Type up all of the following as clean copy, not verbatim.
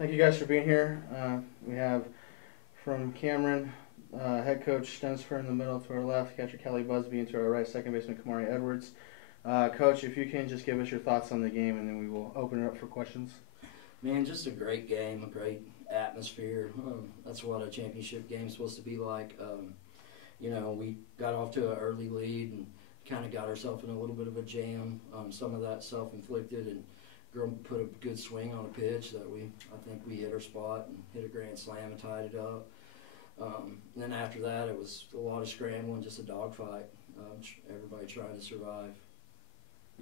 Thank you guys for being here. We have from Cameron, head coach Dennis Furr in the middle to our left, catcher Callie Busby, and to our right, second baseman Khmari Edwards. Coach, if you can just give us your thoughts on the game, and then we will open it up for questions. Man, just a great game, a great atmosphere. That's what a championship game is supposed to be like. We got off to an early lead and kind of got ourselves in a little bit of a jam. Some of that self-inflicted, and girl put a good swing on a pitch that I think we hit our spot and hit a grand slam and tied it up. And then after that, it was a lot of scrambling, just a dogfight. Everybody trying to survive.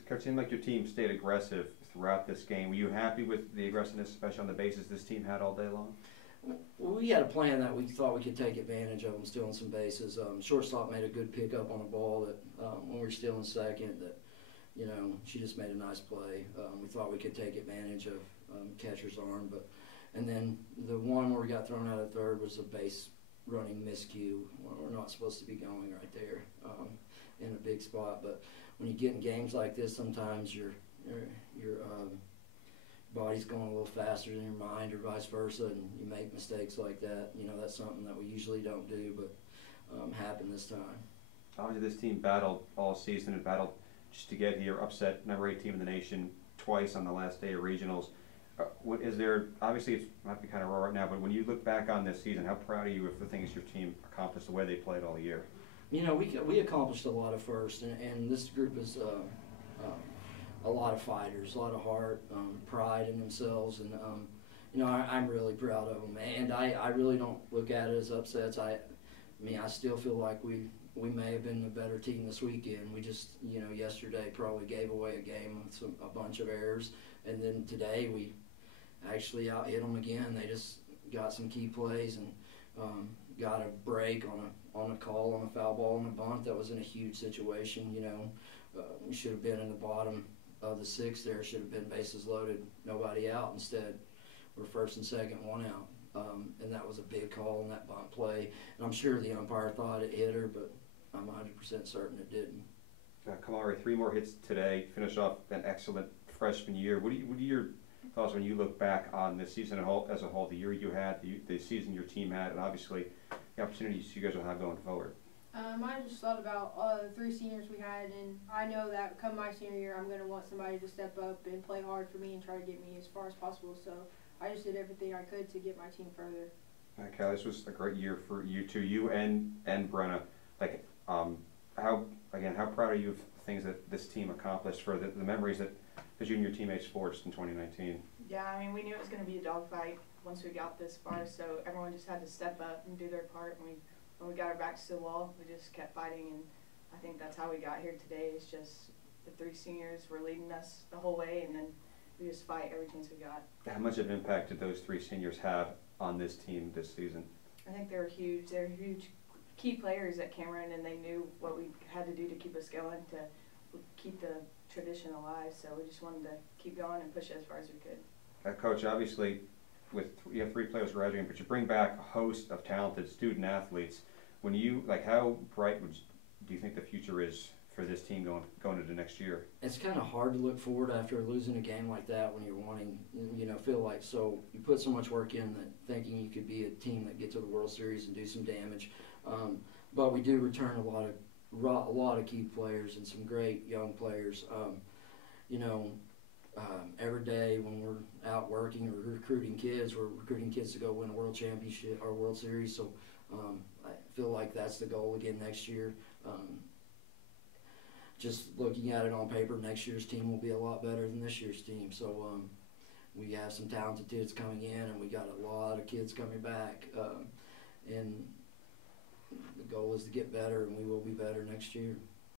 Coach, it seemed like your team stayed aggressive throughout this game. Were you happy with the aggressiveness, especially on the bases this team had all day long? Well, we had a plan that we thought we could take advantage of them stealing some bases. Shortstop made a good pickup on a ball that when we were stealing second that, she just made a nice play. We thought we could take advantage of catcher's arm, and then the one where we got thrown out of third was a base running miscue. We're not supposed to be going right there in a big spot, but when you get in games like this, sometimes your body's going a little faster than your mind, or vice versa, and you make mistakes like that. That's something that we usually don't do, but happened this time. Obviously, this team battled all season and battled just to get here, upset number 8 team in the nation twice on the last day of regionals. Obviously it might be kind of raw right now, but when you look back on this season, how proud are you of the things your team accomplished, the way they played all year? We accomplished a lot of first, and this group is a lot of fighters, a lot of heart, pride in themselves, and I'm really proud of them. And I really don't look at it as upsets. I still feel like we may have been a better team this weekend. We just, yesterday probably gave away a game with a bunch of errors, and then today we actually out-hit them again. They just got some key plays and got a break on a call on a foul ball and a bunt that was in a huge situation. We should have been in the bottom of the 6th there, should have been bases loaded, nobody out. Instead, we're first and second, 1 out. And that was a big call on that bunt play. And I'm sure the umpire thought it hit her, but I'm 100% certain it didn't. Khmari, 3 more hits today, finish off an excellent freshman year. What are your thoughts when you look back on this season as a whole, the year you had, the season your team had, and obviously the opportunities you guys will have going forward? I just thought about the 3 seniors we had, and I know that come my senior year, I'm going to want somebody to step up and play hard for me and try to get me as far as possible. So I just did everything I could to get my team further. Callie, this was a great year for you two, you and Brenna. How proud are you of the things that this team accomplished, for the memories that the junior teammates forged in 2019? Yeah, we knew it was going to be a dogfight once we got this far, so everyone just had to step up and do their part. When we got our backs to the wall, we just kept fighting, and I think that's how we got here today. It's just the 3 seniors were leading us the whole way, and then we just fight every chance we got. How much of an impact did those 3 seniors have on this team this season? I think they were huge. They're huge key players at Cameron, and they knew what we had to do to keep us going, to keep the tradition alive. So we just wanted to keep going and push it as far as we could. Coach, obviously, you have 3 players graduating, but you bring back a host of talented student athletes. How bright do you think the future is for this team going into next year? It's kind of hard to look forward after losing a game like that when you're wanting, feel like you put so much work in that thinking you could be a team that get to the World Series and do some damage. But we do return a lot of key players and some great young players. Every day when we're out working or recruiting kids, we're recruiting kids to go win a World Championship or World Series. So I feel like that's the goal again next year. Just looking at it on paper, next year's team will be a lot better than this year's team. So we have some talented kids coming in, and we got a lot of kids coming back. And the goal is to get better, and we will be better next year.